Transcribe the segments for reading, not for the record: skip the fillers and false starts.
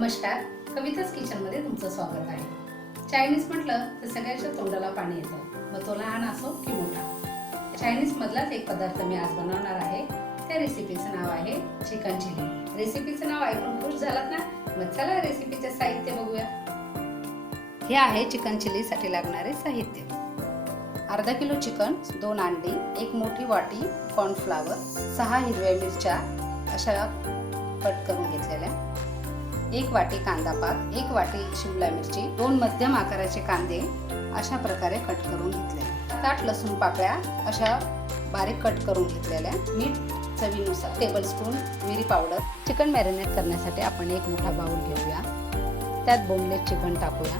नमस्कार, कविताच किचनमध्ये तुमचं स्वागत आहे. चायनीज म्हटलं तर सगळ्यांच्या तोंडाला पाणी येतं, मग तो लहान असो की मोठा. चायनीज मधलाच एक पदार्थ मी आज बनवणार आहे. त्या रेसिपीचं नाव आहे चिकन चिली. रेसिपीचं नाव ऐकून खुश झालात ना? मग चला रेसिपीचे साहित्य बघूया. हे आहे चिकन चिलीसाठी लागणारे साहित्य. अर्धा किलो चिकन, 2 अंडी, 1 मोठी वाटी कॉर्नफ्लॉवर, 6 हिरव्या मिरच्या अशा कट करून घेतलेल्या, 1 वाटी कांदा पात, 1 वाटी शिमला मिरची, 2 मध्यम आकाराचे कांदे अशा प्रकारे कट करून घेतले, 7 लसूण पाकळ्या अशा बारीक कट करून घेतलेल्या, मीठ चवीनुसार, टेबलस्पून मिरी पावडर. चिकन मॅरिनेट करण्यासाठी आपण एक मोठा बाउल घेऊया. त्यात बोनलेस चिकन टाकूया,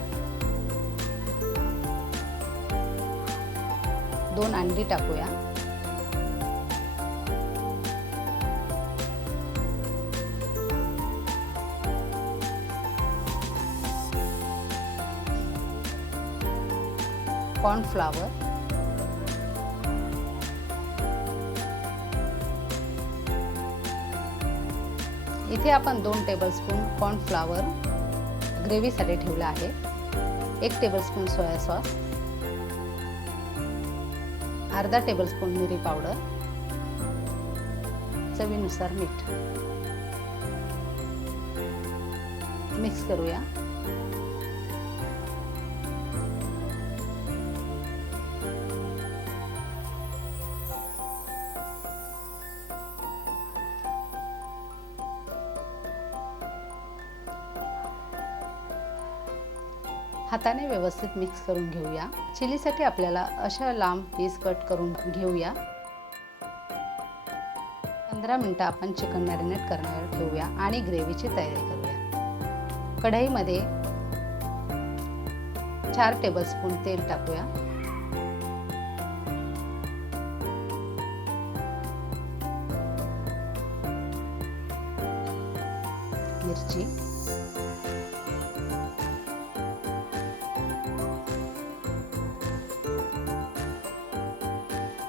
2 अंडी टाकूया, कॉर्नफ्लॉवर, इथे आपण 2 टेबलस्पून कॉर्नफ्लॉवर ग्रेव्हीसाठी ठेवला आहे, 1 टेबलस्पून सोया सॉस, अर्धा टेबलस्पून मिरी पावडर, चवीनुसार मीठ. मिक्स करूया. हाताने व्यवस्थित मिक्स करून घेऊया. चिलीसाठी आपल्याला अशा लांब पीस कट करून घेऊया. 15 मिनिटं आपण चिकन मॅरिनेट करण्यावर ठेवूया आणि ग्रेव्हीची तयारी करूया. कढईमध्ये 4 टेबलस्पून तेल टाकूया. मिरची,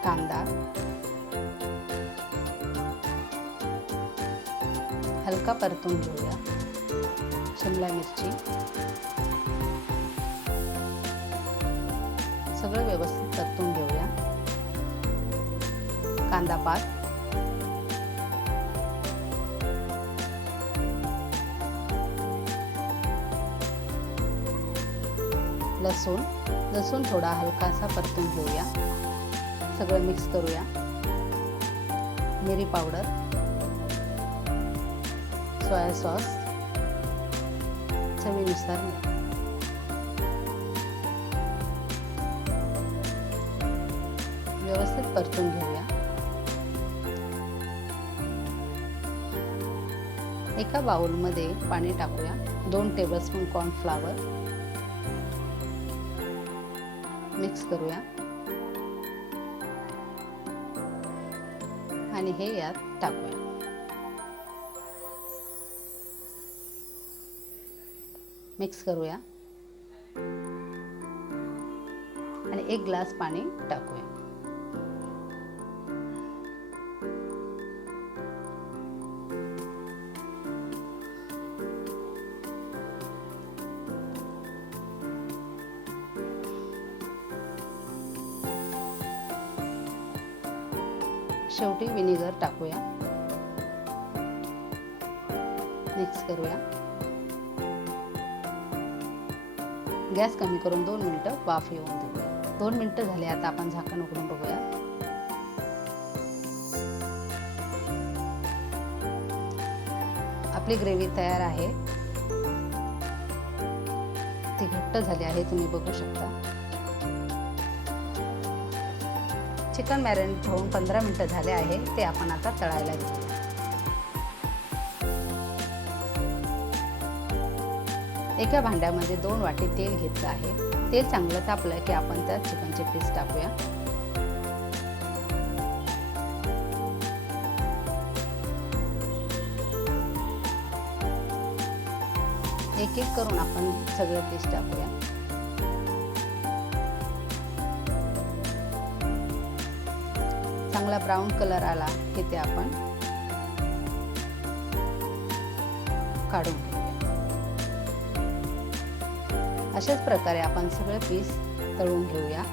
कांदा, हलका परतून घेऊया. शिमला मिरची, सगळं व्यवस्थित परतून घेऊया. कांदा पात, लसूण थोडा हलकासा परतून घेऊया. सगळं मिक्स करूया. मिरी पावडर, सोया सॉस, चवीनुसार मीठ. व्यवस्थित परतून घेऊया. एका बाउलमध्ये पाणी टाकूया. 2 टेबलस्पून कॉर्नफ्लॉवर मिक्स करूया आणि हे यात टाकूया. मिक्स करूया आणि 1 ग्लास पाणी टाकूया. शेवटी विनेगर टाकूया. मिक्स करूया. गॅस कमी करून 2 मिनिटं वाफ येऊन देऊया. 2 मिनिटं झाले. आता आपण झाकण उघडून बघूया. आपली ग्रेव्ही तयार आहे. ती घट्ट झाली आहे, तुम्ही बघू शकता. चिकन मॅरिनेट होऊन 15 मिनिटं झाले आहे. ते आपण आता तळायला घेऊया. एका भांड्यामध्ये 2 वाटी तेल घेतलं आहे. तेल चांगलं तापलं की आपण त्यात चिकनचे पीस टाकूया. एक एक करून आपण सगळे पीस टाकूया. चांगला ब्राऊन कलर आला की ते आपण काढून घेऊया. अशाच प्रकारे आपण सगळे पीस तळून घेऊया।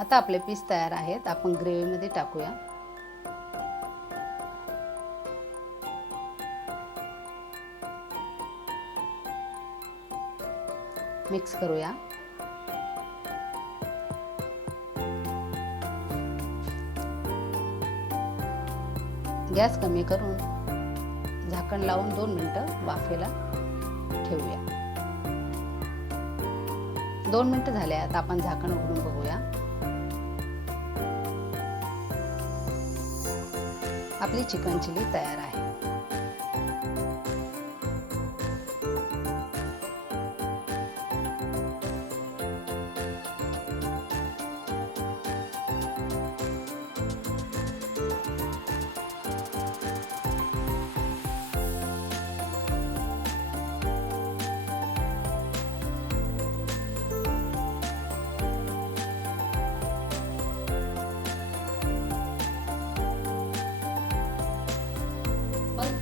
आता आपले पीस तयार आहेत। आपण ग्रेव्हीमध्ये टाकूया। मिक्स करूया। गॅस कमी करून झाकण लावून 2 मिनिटं वाफेला ठेवूया। 2 मिनिटं झाले। आता आपण झाकण उघडून बघूया। आपली चिकन चिली तयार आहे।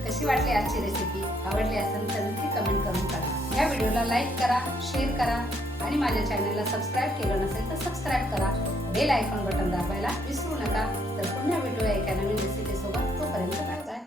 कशी वाटली आजची रेसिपी? आवडली असेल तर नक्की कमेंट करून करा। या व्हिडिओला लाईक करा, शेअर करा आणि माझ्या चॅनलला सबस्क्राईब केलं नसेल तर सबस्क्राईब करा। बेल आयकॉन बटन दाबायला विसरू नका। तर पुन्हा भेटूया एका नवीन रेसिपी सोबत। तोपर्यंत बाय बाय।